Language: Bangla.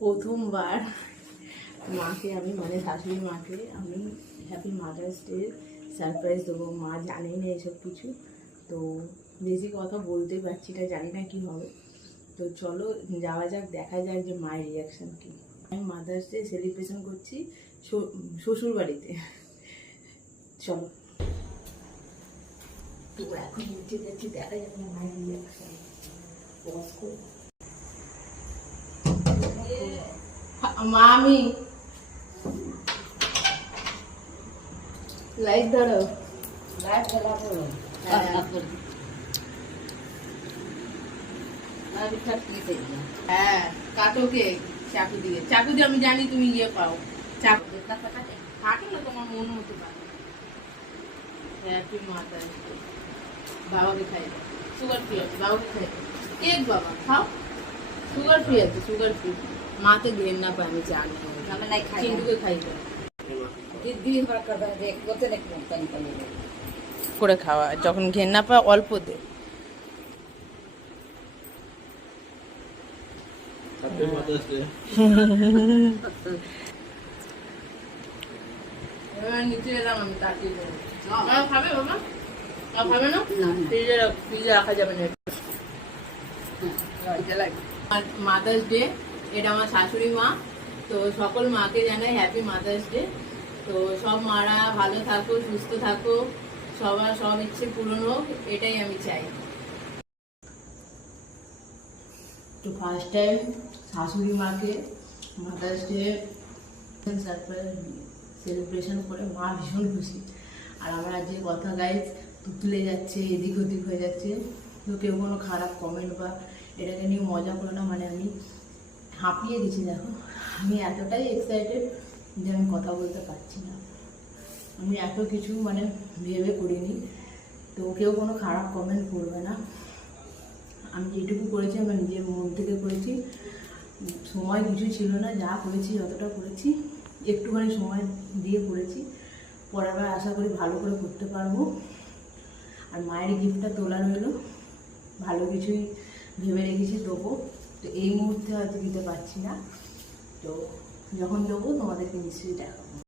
প্রথমবার মাকে আমি মানে শাশুড়ি মাকে আমি হ্যাপি মাদার্স ডে সারপ্রাইজ দেবো। মা জানেই না এসব কিছু, তো বেশি কথা বলতেই পারছি না, জানি না কী হবে। তো চলো যাওয়া যাক, দেখা যাক যে মায়ের রিয়াকশান কী। আমি মাদার্স ডে সেলিব্রেশন করছি শ্বশুর বাড়িতে। চলো তো এখন নিচে যাচ্ছি, দেখা যাক মায়ের রিয়াকশান। মামি লাইট ধরো, লাইট জ্বালাবো। হ্যাঁ কাটো কেক চাকু দিয়ে, চাকু দিয়ে আমি জানি তুমি ইয়ে পাও, চাকু থাকে না তোমার মনে হতে পারে। Happy mother's day. বাবাকে খাই দাও, সুগার ফ্রি আছে, বাবাকে খাই দাও কেক, বাবা খাও, সুগার ফ্রি আছে, সুগার ফ্রি। মাতে ঘের না পায় আমি জানি, চিন্টুকে খাই দাও করে খাওয়া, যখন ঘের না পায় অল্প দে। নিচে এলাম আমি, তাকিয়ে খাবে বাবা, খাবে না, ফ্রিজে রাখা যাবে না। মাদার্স ডে, এটা আমার শাশুড়ি মা, তো সকল মাকে জানাই হ্যাপি মাদার্স ডে। তো সব মারা ভালো থাকো, সুস্থ থাকো, সবার সব ইচ্ছে পূরণ হোক, এটাই আমি চাই। তো ফার্স্ট টাইম শাশুড়ি মাকে মাদার্স ডে সারপ্রাইজ সেলিব্রেশন করে মা ভীষণ খুশি। আর আমার আজকে কথা গাইজ তুলে যাচ্ছে, এদিক ওদিক হয়ে যাচ্ছে। তো কেউ কোনো খারাপ কমেন্ট বা এটাকে নিয়ে মজা করে না, মানে আমি হাঁপিয়ে গেছি। দেখো আমি এতটাই এক্সাইটেড যে আমি কথা বলতে পারছি না। আমি এত কিছু মানে ভেবে করিনি, তো কেউ কোনো খারাপ কমেন্ট করবে না। আমি যেটুকু করেছি আমার নিজের মন থেকে করেছি, সময় কিছু ছিল না, যা করেছি যতটা করেছি একটুখানি সময় দিয়ে করেছি। পরের বার আশা করি ভালো করে করতে পারবো। আর মায়ের গিফটটা তোলা রইলো, ভালো কিছুই ভেবে রেখেছি দেবো। তো এই মুহূর্তে হয়তো দিতে পারছি না, তো যখন দেবো তোমাদেরকে নিশ্চয়ই দেখাবো।